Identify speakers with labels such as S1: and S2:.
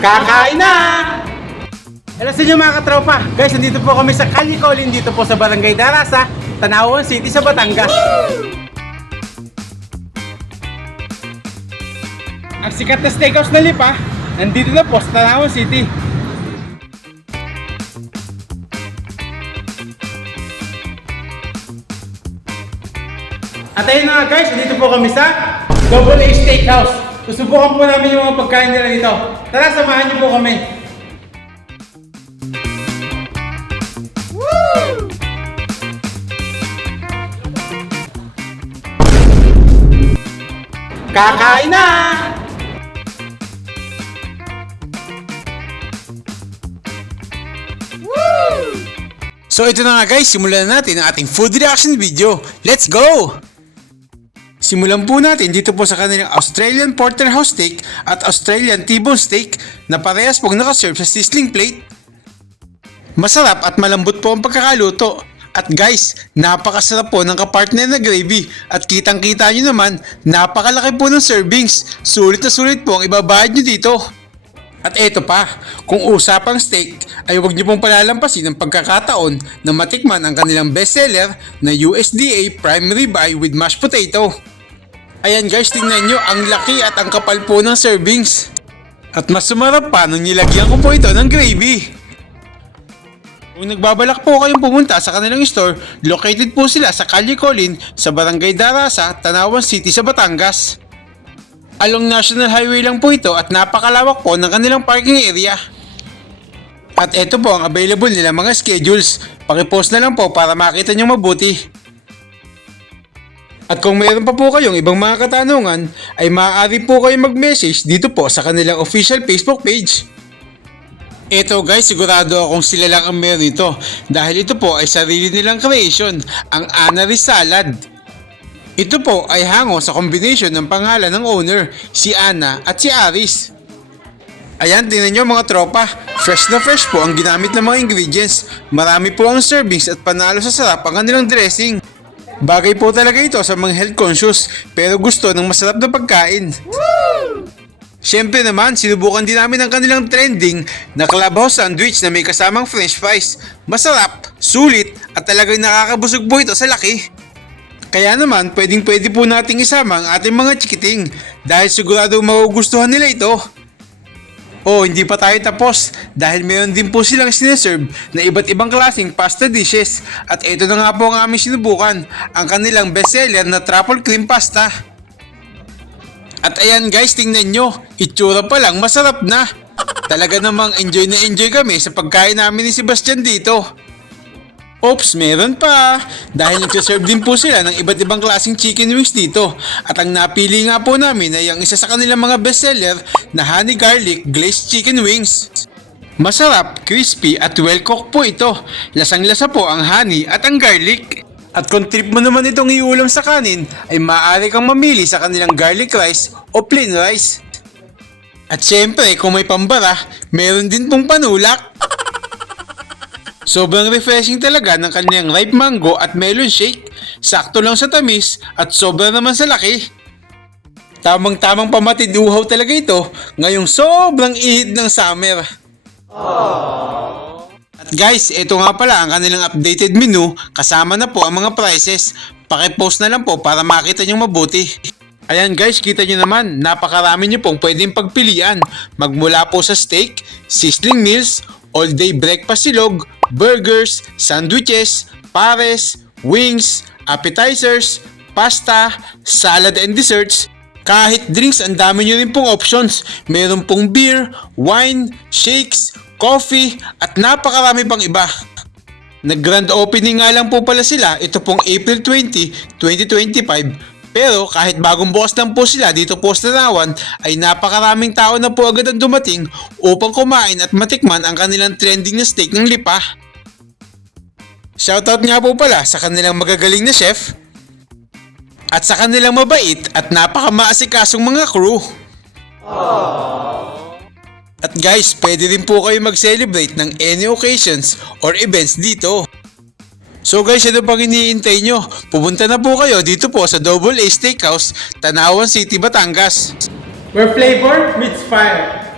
S1: Kakain na! Hello sa inyo mga katropa. Guys, nandito po kami sa Calicolin dito po sa Barangay Darasa, Tanawan City sa Batangas. Ang sikat na steakhouse na lipa, nandito na po sa Tanawan City. At ayun na nga guys, dito po kami sa Double A Steakhouse. Susubukan po namin yung mga pagkain nila dito. Tara, samahan niyo po kami. Kakain na! So ito na nga guys, simulan na natin ang ating food reaction video. Let's go! Simulan po natin dito po sa kanilang Australian Porterhouse Steak at Australian T-bone Steak na parehas pong nakaserve sa sizzling plate. Masarap at malambot po ang pagkakaluto. At guys, napakasarap po ng kapartner na gravy at kitang kita nyo naman, napakalaki po ng servings. Sulit na sulit po ang ibabayad nyo dito. At eto pa, kung usapang steak, ay huwag niyo pong palalampasin ang pagkakataon na matikman ang kanilang bestseller na USDA Prime Ribeye with mashed potato. Ayan guys, tingnan nyo, ang laki at ang kapal po ng servings. At mas sumarap pa nung nilagyan ko po ito ng gravy. Kung nagbabalak po kayong pumunta sa kanilang store, located po sila sa Calle Colin sa Barangay Darasa, Tanawan City sa Batangas. Along National Highway lang po ito at napakalawak po ng kanilang parking area. At ito po ang available nila mga schedules. Pakipost na lang po para makita nyo mabuti. At kung mayroon pa po kayong ibang mga katanungan, ay maaari po kayong mag-message dito po sa kanilang official Facebook page. Ito guys, sigurado akong sila lang ang meron ito dahil ito po ay sarili nilang creation, ang Anari Salad. Ito po ay hango sa combination ng pangalan ng owner, si Ana at si Aris. Ayan, tingnan nyo mga tropa, fresh na fresh po ang ginamit ng mga ingredients. Marami po ang servings at panalo sa sarap ang kanilang dressing. Bagay po talaga ito sa mga health conscious pero gusto ng masarap na pagkain. Siyempre naman, sinubukan din namin ang kanilang trending na clubhouse sandwich na may kasamang french fries. Masarap, sulit at talagang nakakabusog po ito sa laki. Kaya naman, pwedeng pwede po nating isama ang ating mga chikiting dahil sigurado magugustuhan nila ito. Oh, hindi pa tayo tapos dahil meron din po silang sineserve na iba't ibang klaseng pasta dishes at ito na nga po ang aming sinubukan, ang kanilang bestseller na truffle cream pasta. At ayan guys, tingnan nyo, itsura pa lang masarap na. Talaga namang enjoy na enjoy kami sa pagkain namin ni Sebastian dito. Oops, meron pa. Dahil nagsaserve din po sila ng iba't ibang klaseng chicken wings dito. At ang napili nga po namin ay ang isa sa kanilang mga bestseller na honey garlic glazed chicken wings. Masarap, crispy at well cooked po ito. Lasang lasa po ang honey at ang garlic. At kung trip mo naman itong iulam sa kanin, ay maaari kang mamili sa kanilang garlic rice o plain rice. At syempre, kung may pambara, meron din pong panulak. Sobrang refreshing talaga ng kanilang ripe mango at melon shake. Sakto lang sa tamis at sobra naman sa laki. Tamang-tamang pamatid uhaw talaga ito ngayong sobrang init ng summer. At guys, ito nga pala ang kanilang updated menu kasama na po ang mga prices. Pakipost na lang po para makita nyo mabuti. Ayan guys, kita nyo naman, napakarami nyo pong pwedeng pagpilian. Magmula po sa steak, sizzling meals, all day breakfast silog, burgers, sandwiches, pares, wings, appetizers, pasta, salad and desserts, kahit drinks, ang dami nyo rin pong options. Meron pong beer, wine, shakes, coffee, at napakarami pang iba. Nag-grand opening nga lang po pala sila, ito pong April 20, 2025. Pero kahit bagong bukas lang po sila dito po sa Tanawan, ay napakaraming tao na po agad ang dumating upang kumain at matikman ang kanilang trending na steak ng lipa. Shoutout nga po pala sa kanilang magagaling na chef, at sa kanilang mabait at napakamaasikasong mga crew. At guys, pwede rin po kayo mag-celebrate ng any occasions or events dito. So guys, ano pang iniintay nyo? Pupunta na po kayo dito po sa Double A Steakhouse, Tanawan City, Batangas. Where flavor meets fire.